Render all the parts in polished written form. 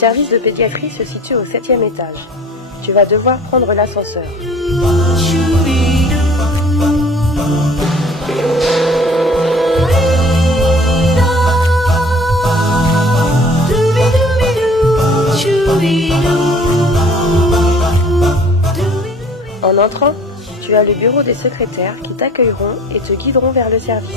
service de pédiatrie se situe au 7e étage. Tu vas devoir prendre l'ascenseur. En entrant, tu as le bureau des secrétaires qui t'accueilleront et te guideront vers le service.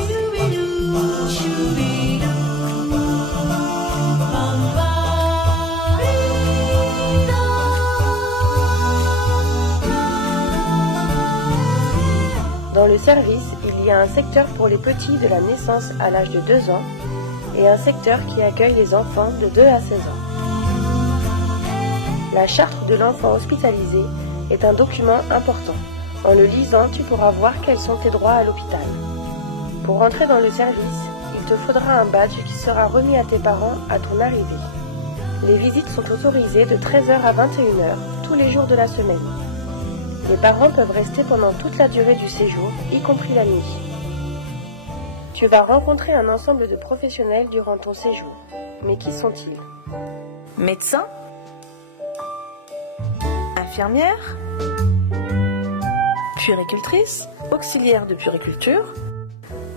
Dans le service, il y a un secteur pour les petits de la naissance à l'âge de 2 ans et un secteur qui accueille les enfants de 2 à 16 ans. La charte de l'enfant hospitalisé est un document important. En le lisant, tu pourras voir quels sont tes droits à l'hôpital. Pour entrer dans le service, il te faudra un badge qui sera remis à tes parents à ton arrivée. Les visites sont autorisées de 13h à 21h tous les jours de la semaine. Les parents peuvent rester pendant toute la durée du séjour, y compris la nuit. Tu vas rencontrer un ensemble de professionnels durant ton séjour. Mais qui sont-ils? Médecins, infirmières, puéricultrices, auxiliaires de puériculture,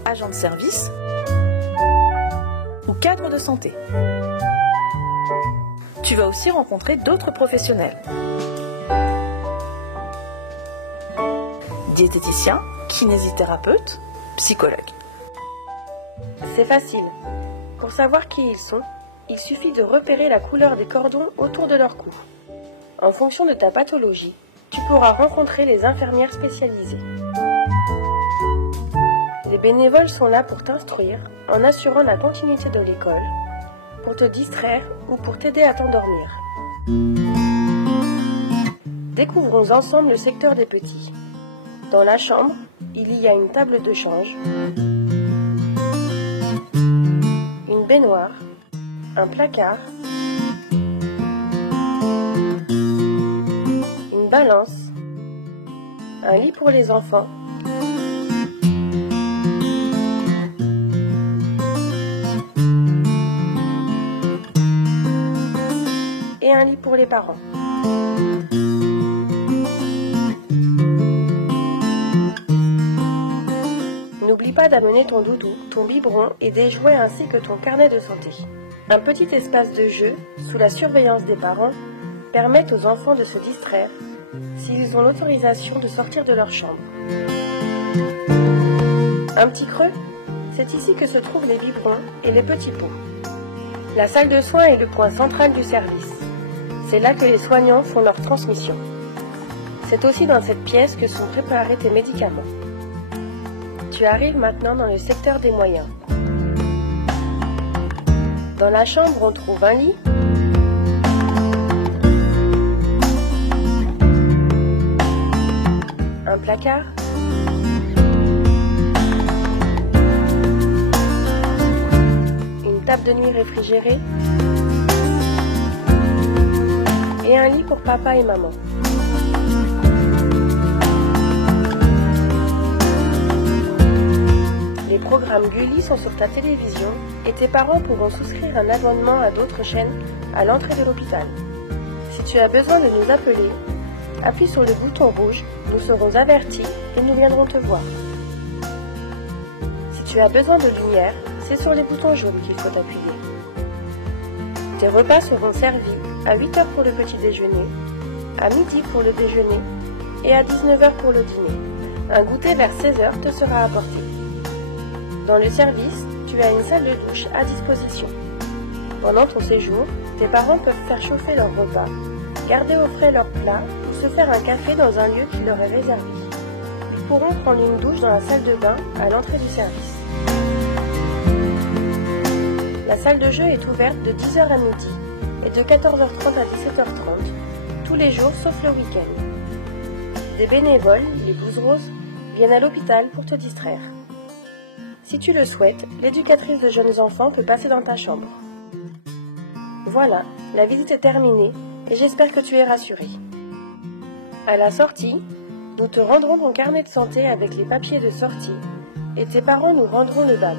agents de service ou cadres de santé. Tu vas aussi rencontrer d'autres professionnels. Diététiciens, kinésithérapeutes, psychologues. C'est facile. Pour savoir qui ils sont, il suffit de repérer la couleur des cordons autour de leur cou. En fonction de ta pathologie, tu pourras rencontrer les infirmières spécialisées. Les bénévoles sont là pour t'instruire en assurant la continuité de l'école, pour te distraire ou pour t'aider à t'endormir. Découvrons ensemble le secteur des petits. Dans la chambre, il y a une table de change, une baignoire, un placard, une balance, un lit pour les enfants, et un lit pour les parents. N'oublie pas d'amener ton doudou, ton biberon et des jouets ainsi que ton carnet de santé. Un petit espace de jeu, sous la surveillance des parents, permet aux enfants de se distraire s'ils ont l'autorisation de sortir de leur chambre. Un petit creux, c'est ici que se trouvent les biberons et les petits pots. La salle de soins est le point central du service. C'est là que les soignants font leur transmission. C'est aussi dans cette pièce que sont préparés tes médicaments. Tu arrives maintenant dans le secteur des moyens. Dans la chambre, on trouve un lit, un placard, une table de nuit réfrigérée et un lit pour papa et maman. Les programmes Gulli sont sur ta télévision et tes parents pourront souscrire un abonnement à d'autres chaînes à l'entrée de l'hôpital. Si tu as besoin de nous appeler, appuie sur le bouton rouge, nous serons avertis et nous viendrons te voir. Si tu as besoin de lumière, c'est sur les boutons jaunes qu'il faut appuyer. Tes repas seront servis à 8h pour le petit déjeuner, à midi pour le déjeuner et à 19h pour le dîner. Un goûter vers 16h te sera apporté. Dans le service, tu as une salle de douche à disposition. Pendant ton séjour, tes parents peuvent faire chauffer leur repas, garder au frais leurs plats ou se faire un café dans un lieu qui leur est réservé. Ils pourront prendre une douche dans la salle de bain à l'entrée du service. La salle de jeu est ouverte de 10h à midi et de 14h30 à 17h30, tous les jours sauf le week-end. Des bénévoles, les blouses roses, viennent à l'hôpital pour te distraire. Si tu le souhaites, l'éducatrice de jeunes enfants peut passer dans ta chambre. Voilà, la visite est terminée et j'espère que tu es rassuré. À la sortie, nous te rendrons ton carnet de santé avec les papiers de sortie et tes parents nous rendront le badge.